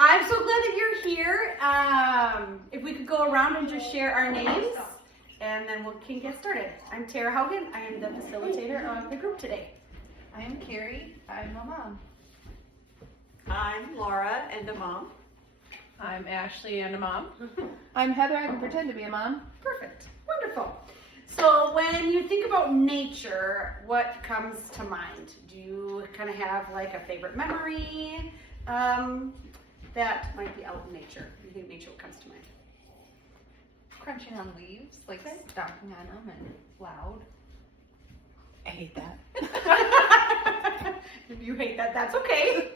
I'm so glad that you're here. If we could go around and just share our names, and then we can get started. I'm Tara Haugen. I am the facilitator of the group today. I am Carrie. I'm a mom. I'm Laura and a mom. I'm Ashley and a mom. I'm Heather. I can pretend to be a mom. Perfect. Wonderful. So when you think about nature, what comes to mind? Do you kind of have like a favorite memory that might be out in nature? Do you think nature what comes to mind? Crunching on leaves, like stomping on them and loud. I hate that. If you hate that, that's okay.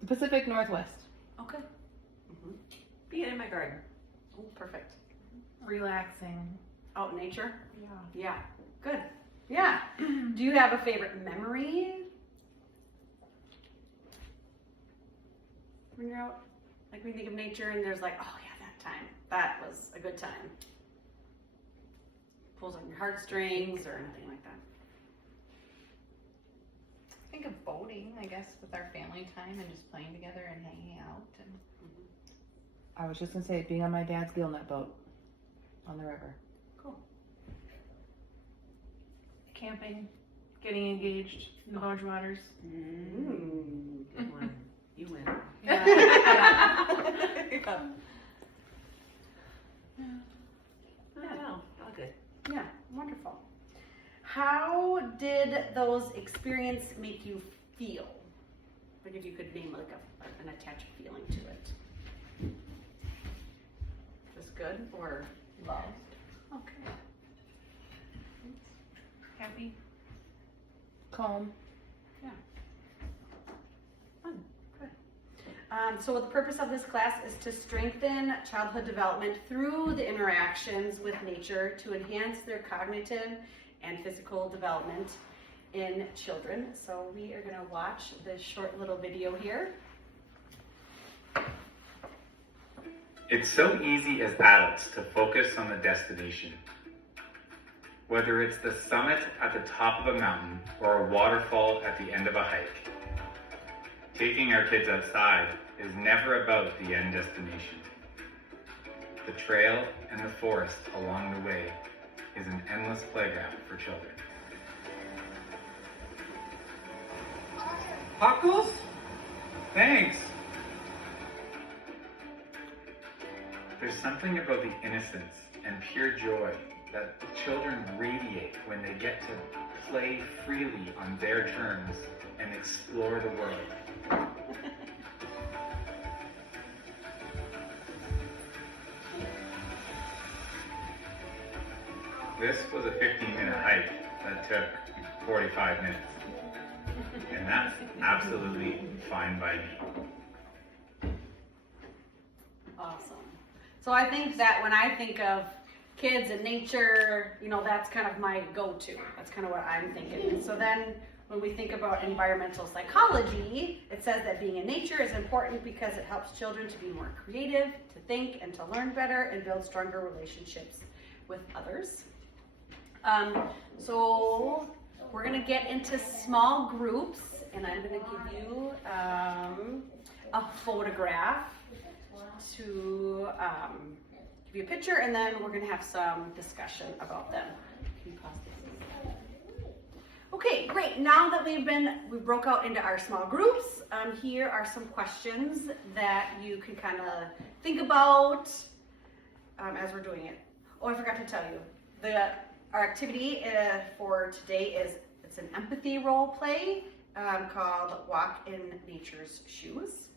The Pacific Northwest. Okay. Being in my garden. Oh, perfect. Relaxing. Out in nature? Yeah. Yeah. Good. Yeah. Do you have a favorite memory when you're out? Like when you think of nature and there's like, oh yeah, that time. That was a good time. Pulls on your heartstrings or anything like that. Think of boating, I guess, with our family time and just playing together and hanging out. And I was just gonna say being on my dad's gillnet boat on the river. Cool. Camping, getting engaged in the Vosges waters. Good one. You win. Yeah. Oh, all good. Yeah, wonderful. How did those experiences make you feel? Like if you could name like an attached feeling to it. Just good or Loved. okay. Happy. Calm. Fun. Good. So the purpose of this class is to strengthen childhood development through the interactions with nature to enhance their cognitive and physical development in children. So we are going to watch this short little video here. It's so easy as adults to focus on the destination. Whether it's the summit at the top of a mountain or a waterfall at the end of a hike, taking our kids outside is never about the end destination. The trail and the forest along the way is an endless playground for children. Tacos? Thanks! There's something about the innocence and pure joy that the children radiate when they get to play freely on their terms and explore the world. This was a 15-minute hike that took 45 minutes. And that's absolutely fine by me. Awesome. So I think that when I think of kids and nature, you know, that's kind of my go-to. That's kind of what I'm thinking. And so then when we think about environmental psychology, it says that being in nature is important because it helps children to be more creative, to think and to learn better and build stronger relationships with others. So we're going to get into small groups, and I'm going to give you a photograph to give you a picture, and then we're going to have some discussion about them. Can you pause this? Okay, great. Now that we broke out into our small groups, here are some questions that you can kind of think about as we're doing it. Oh, I forgot to tell you. Our activity for today it's an empathy role play called Walk in Nature's Shoes.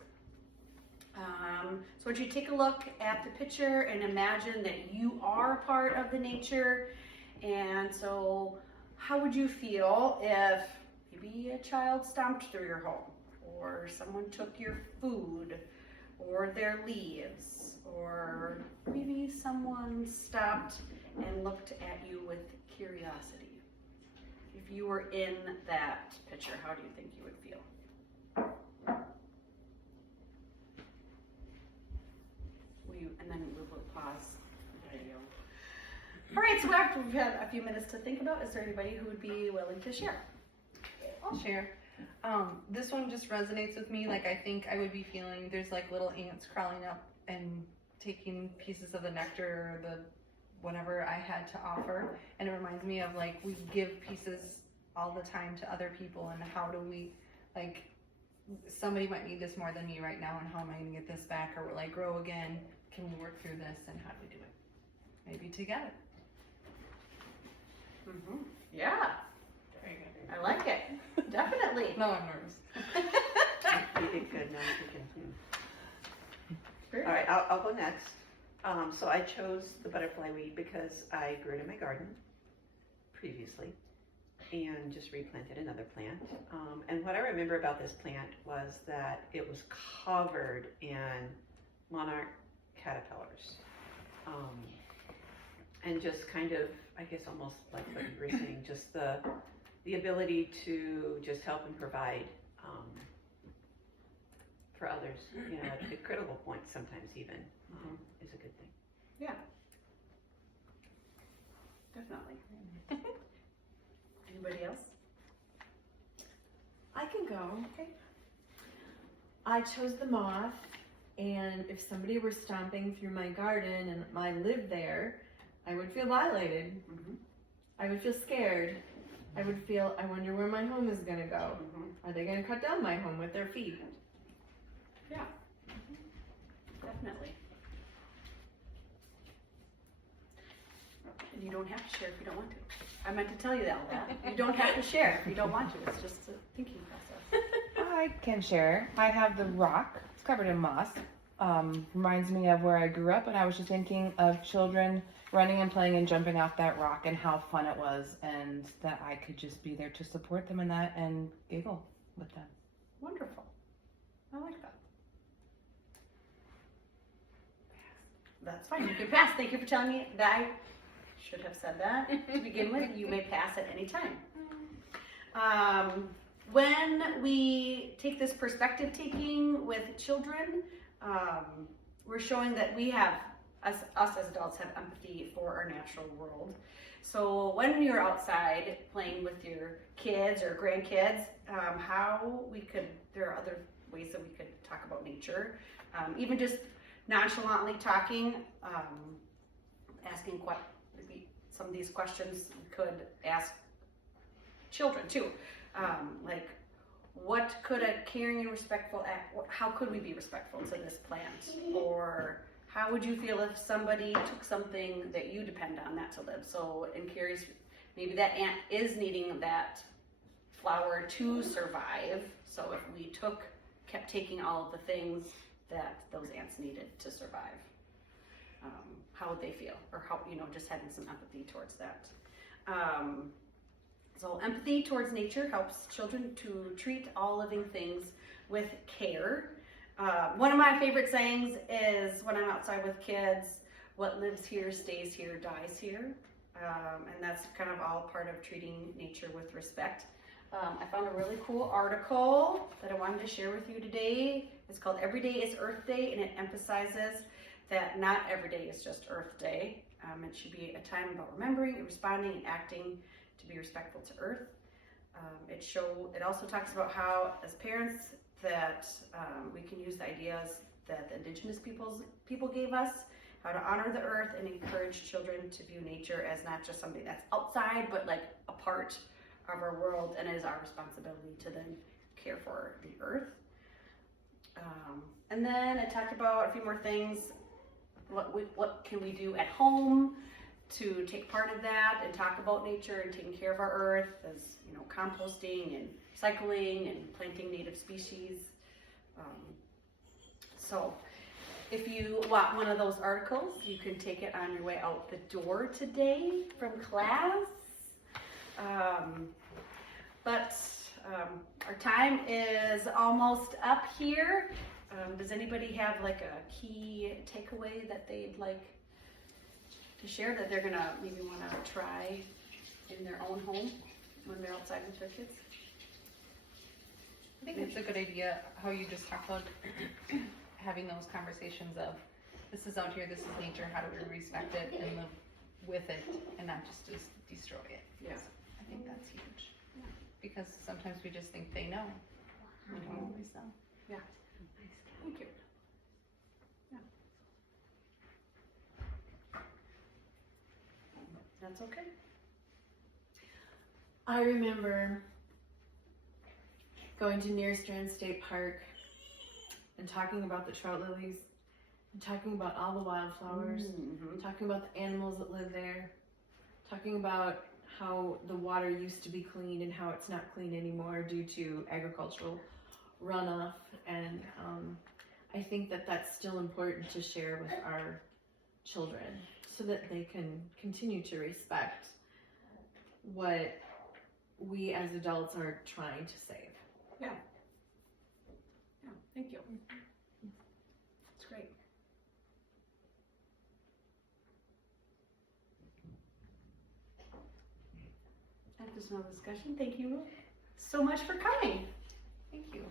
So I want you to take a look at the picture and imagine that you are part of the nature. And so how would you feel if maybe a child stomped through your home, or someone took your food or their leaves, or maybe someone stopped and looked at you with curiosity? If you were in that picture, how do you think you would feel? And then we will pause the video. All right, so after we've had a few minutes to think about, is there anybody who would be willing to share? I'll share. This one just resonates with me. Like, I think I would be feeling there's like little ants crawling up and taking pieces of the nectar or the whatever I had to offer. And it reminds me of like, we give pieces all the time to other people, and how do we, like, somebody might need this more than me right now, and how am I gonna get this back? Or will I grow again? Can we work through this, and how do we do it? Maybe together. Yeah, Very good. I like it. Definitely. No, I'm nervous. You did good. Now you can. Very All right, I'll go next. So I chose the butterfly weed because I grew it in my garden previously and just replanted another plant. And what I remember about this plant was that it was covered in monarch caterpillars. And just kind of, I guess almost like what you were saying, just the ability to just help and provide for others, you know, at critical points sometimes even, is a good thing. Yeah. Definitely. Anybody else? I can go. Okay. I chose the moth, and if somebody were stomping through my garden and I lived there, I would feel violated. I would feel scared. I would feel, I wonder where my home is gonna go. Are they gonna cut down my home with their feet? Yeah. Definitely. And you don't have to share if you don't want to. I meant to tell you that. You don't have to share if you don't want to. It's just a thinking process. I can share. I have the rock. It's covered in moss. Reminds me of where I grew up, and I was just thinking of children running and playing and jumping off that rock and how fun it was, and that I could just be there to support them in that and giggle with them. Wonderful. I like that. That's fine. You can pass. Thank you for telling me that. I should have said that to begin with. You may pass at any time. When we take this perspective taking with children, we're showing that we have, us as adults have empathy for our natural world. So when you're outside playing with your kids or grandkids, there are other ways that we could talk about nature. Even just nonchalantly talking, asking maybe some of these questions we could ask children too. Like, what could a caring and respectful act, how could we be respectful to this plant? Or how would you feel if somebody took something that you depend on that to live? So in Carrie's, maybe that ant is needing that flower to survive. So if we kept taking all of the things that those ants needed to survive, how would they feel? Or how, just having some empathy towards that. So empathy towards nature helps children to treat all living things with care. One of my favorite sayings is when I'm outside with kids, what lives here stays here, dies here. And that's kind of all part of treating nature with respect. I found a really cool article that I wanted to share with you today. It's called Every Day is Earth Day, and it emphasizes that not every day is just Earth Day. It should be a time about remembering and responding and acting to be respectful to Earth. It also talks about how, as parents, that we can use the ideas that the indigenous people gave us, how to honor the earth and encourage children to view nature as not just something that's outside, but like a part of our world, and it is our responsibility to then care for the earth. And then it talked about a few more things. What can we do at home to take part of that and talk about nature and taking care of our earth, as composting and recycling and planting native species. So if you want one of those articles, you can take it on your way out the door today from class. But our time is almost up here. Does anybody have like a key takeaway that they'd like to share that they're gonna maybe want to try in their own home when they're outside with their kids? I think it's a good idea how you just talked about having those conversations of, this is out here, this is nature, how do we respect it and live with it and not just destroy it. Yeah. I think that's huge. Because sometimes we just think they know. They don't always know. Thank you. That's okay. I remember going to Near Strand State Park and talking about the trout lilies, and talking about all the wildflowers, Mm-hmm. talking about the animals that live there, talking about how the water used to be clean and how it's not clean anymore due to agricultural runoff. And I think that that's still important to share with our children so that they can continue to respect what we as adults are trying to save. Yeah, thank you. That's great. If there's no discussion, thank you so much for coming. Thank you.